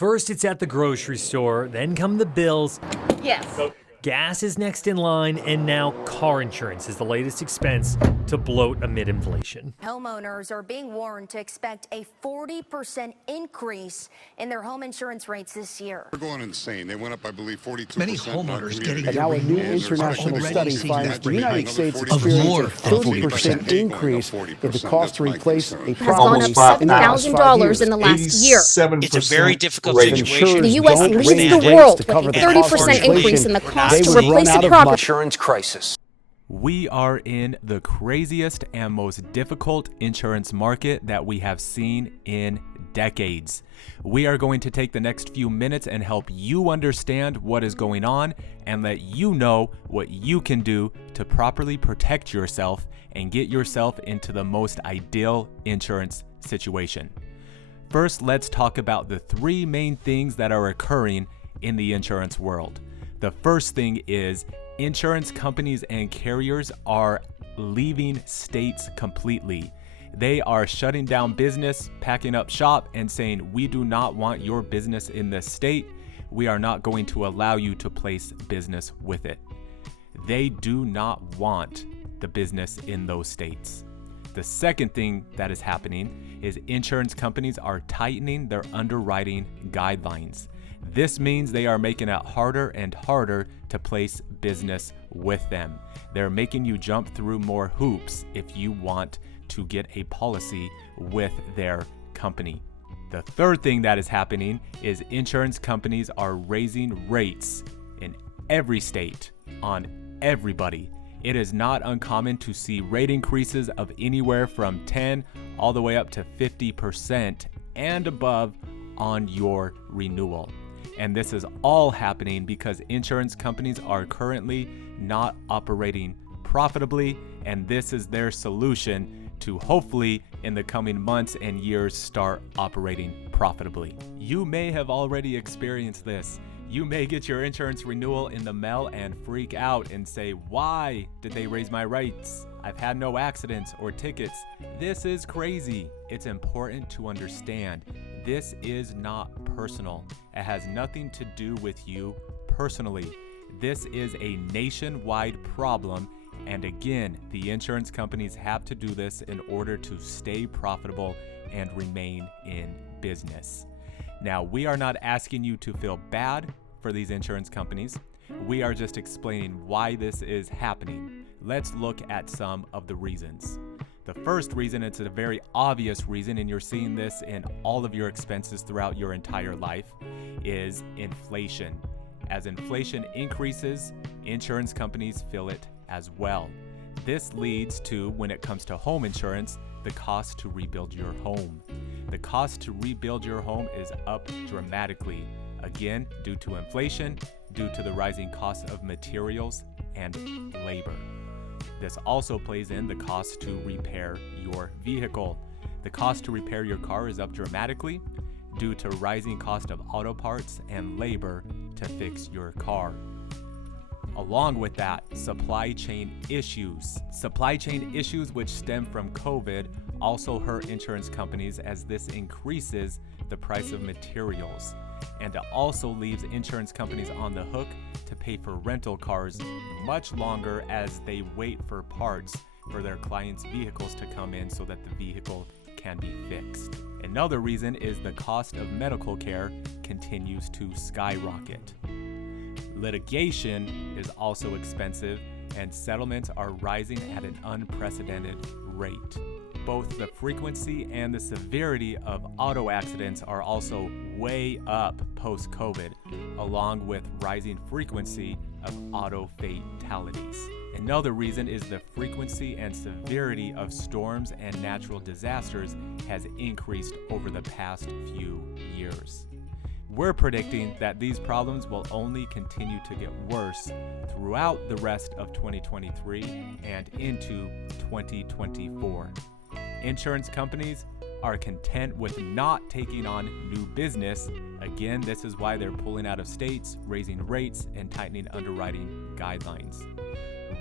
First, it's at the grocery store, then come the bills. Yes. Gas is next in line, and now car insurance is the latest expense to bloat amid inflation. Homeowners are being warned to expect a 40% increase in their home insurance rates this year. They're going insane. They went up, I believe, 42%. Many homeowners getting And their now a new renewals international are study already finds the seeing United States of experienced more a than 30% increase in the cost to replace a has gone property up in the last 5 $7,000 years. in the last year. It's a very difficult If situation. The insurers U.S. don't leads raise the rates world to with cover a the cost of 30% increase in the inflation, cost they to would run replace out a of property. money. Insurance crisis. We are in the craziest and most difficult insurance market that we have seen in decades. We are going to take the next few minutes and help you understand what is going on and let you know what you can do to properly protect yourself and get yourself into the most ideal insurance situation. First, let's talk about the three main things that are occurring in the insurance world. The first thing is insurance companies and carriers are leaving states completely. They are shutting down business, packing up shop, and saying, we do not want your business in this state. We are not going to allow you to place business with it. They do not want the business in those states. The second thing that is happening is insurance companies are tightening their underwriting guidelines. This means they are making it harder and harder to place business with them. They're making you jump through more hoops if you want to get a policy with their company. The third thing that is happening is insurance companies are raising rates in every state on everybody. It is not uncommon to see rate increases of anywhere from 10 all the way up to 50% and above on your renewal. And this is all happening because insurance companies are currently not operating profitably, and this is their solution to hopefully in the coming months and years start operating profitably. You may have already experienced this. You may get your insurance renewal in the mail and freak out and say, why did they raise my rates? I've had no accidents or tickets. This is crazy. It's important to understand this is not personal. It has nothing to do with you personally. This is a nationwide problem. And again, the insurance companies have to do this in order to stay profitable and remain in business. Now, we are not asking you to feel bad for these insurance companies. We are just explaining why this is happening. Let's look at some of the reasons. The first reason, it's a very obvious reason, and you're seeing this in all of your expenses throughout your entire life, is inflation. As inflation increases, insurance companies feel it as well. This leads to, when it comes to home insurance, the cost to rebuild your home. The cost to rebuild your home is up dramatically, again, due to inflation, due to the rising cost of materials and labor. This also plays in the cost to repair your vehicle. The cost to repair your car is up dramatically due to rising cost of auto parts and labor to fix your car. Along with that, supply chain issues. Supply chain issues which stem from COVID also hurt insurance companies as this increases the price of materials. And it also leaves insurance companies on the hook to pay for rental cars much longer as they wait for parts for their clients' vehicles to come in so that the vehicle can be fixed. Another reason is the cost of medical care continues to skyrocket. Litigation is also expensive, and settlements are rising at an unprecedented rate. Both the frequency and the severity of auto accidents are also way up post-COVID, along with rising frequency of auto fatalities. Another reason is the frequency and severity of storms and natural disasters has increased over the past few years. We're predicting that these problems will only continue to get worse throughout the rest of 2023 and into 2024. Insurance companies are content with not taking on new business. Again, this is why they're pulling out of states, raising rates, and tightening underwriting guidelines.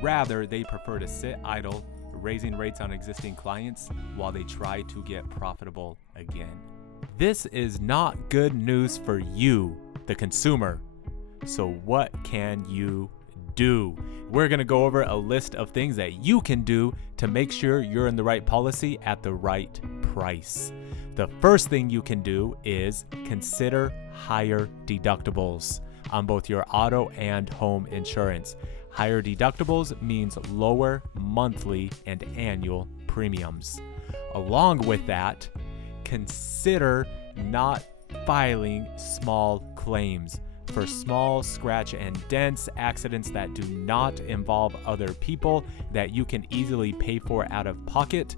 Rather, they prefer to sit idle, raising rates on existing clients while they try to get profitable again. This is not good news for you, the consumer. So what can you do? We're going to go over a list of things that you can do to make sure you're in the right policy at the right price. The first thing you can do is consider higher deductibles on both your auto and home insurance. Higher deductibles means lower monthly and annual premiums. Along with that, consider not filing small claims for small scratch and dents, accidents that do not involve other people that you can easily pay for out of pocket,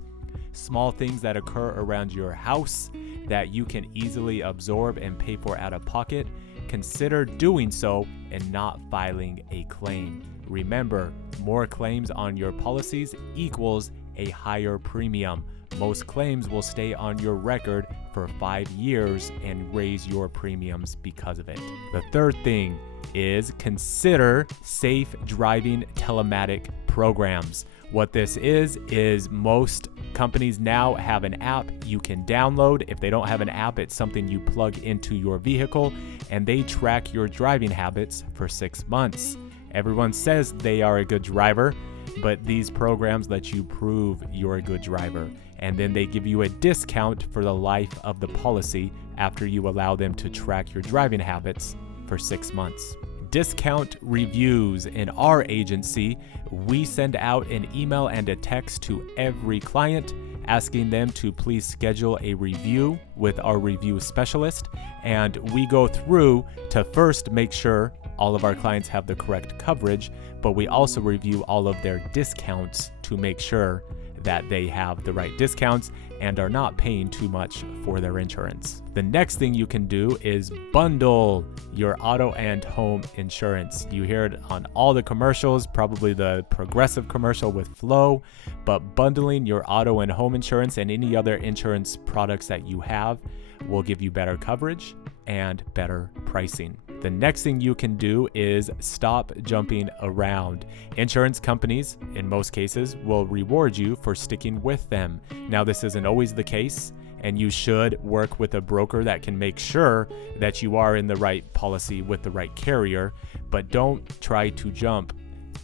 small things that occur around your house that you can easily absorb and pay for out of pocket. Consider doing so and not filing a claim. Remember, more claims on your policies equals a higher premium. Most claims will stay on your record for 5 years and raise your premiums because of it. The third thing is consider safe driving telematic programs. What this is most companies now have an app you can download. If they don't have an app, it's something you plug into your vehicle and they track your driving habits for 6 months. Everyone says they are a good driver, but these programs let you prove you're a good driver. And then they give you a discount for the life of the policy after you allow them to track your driving habits for 6 months. Discount reviews. In our agency, we send out an email and a text to every client asking them to please schedule a review with our review specialist. And we go through to first make sure all of our clients have the correct coverage, but we also review all of their discounts to make sure that they have the right discounts and are not paying too much for their insurance. The next thing you can do is bundle your auto and home insurance. You hear it on all the commercials, probably the Progressive commercial with Flo, but bundling your auto and home insurance and any other insurance products that you have will give you better coverage and better pricing. The next thing you can do is stop jumping around. Insurance companies, in most cases, will reward you for sticking with them. Now, this isn't always the case, and you should work with a broker that can make sure that you are in the right policy with the right carrier, but don't try to jump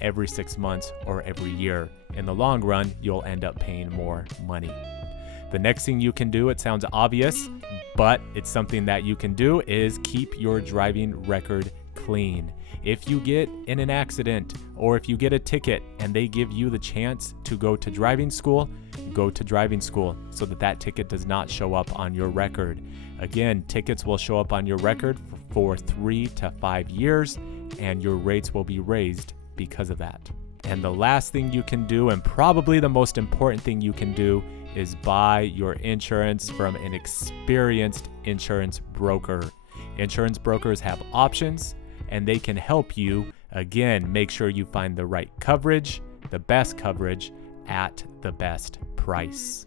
every 6 months or every year. In the long run, you'll end up paying more money. The next thing you can do, it sounds obvious, but it's something that you can do, is keep your driving record clean. If you get in an accident or if you get a ticket and they give you the chance to go to driving school, go to driving school so that that ticket does not show up on your record. Again, tickets will show up on your record for 3 to 5 years and your rates will be raised because of that. And the last thing you can do, and probably the most important thing you can do, is buy your insurance from an experienced insurance broker. Insurance brokers have options and they can help you, again, make sure you find the right coverage, the best coverage at the best price.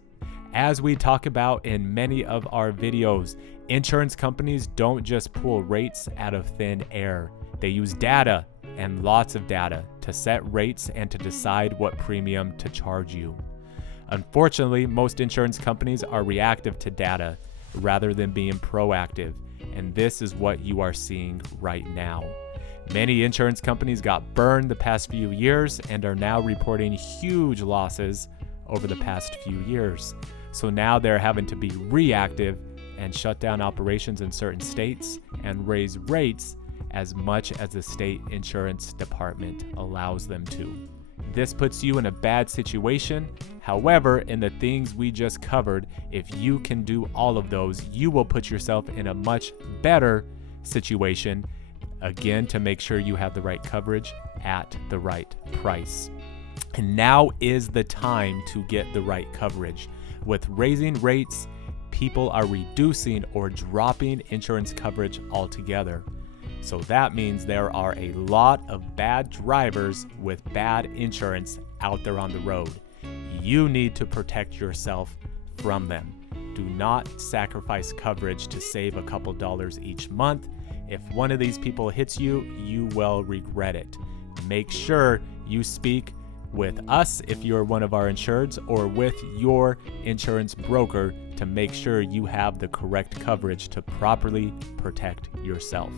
As we talk about in many of our videos, insurance companies don't just pull rates out of thin air. They use data and lots of data to set rates and to decide what premium to charge you. Unfortunately, most insurance companies are reactive to data rather than being proactive, and this is what you are seeing right now. Many insurance companies got burned the past few years and are now reporting huge losses over the past few years. So now they're having to be reactive and shut down operations in certain states and raise rates as much as the state insurance department allows them to. This puts you in a bad situation. However, in the things we just covered, if you can do all of those, you will put yourself in a much better situation, again, to make sure you have the right coverage at the right price. And now is the time to get the right coverage. With raising rates, people are reducing or dropping insurance coverage altogether. So that means there are a lot of bad drivers with bad insurance out there on the road. You need to protect yourself from them. Do not sacrifice coverage to save a couple dollars each month. If one of these people hits you, you will regret it. Make sure you speak with us if you're one of our insureds, or with your insurance broker to make sure you have the correct coverage to properly protect yourself.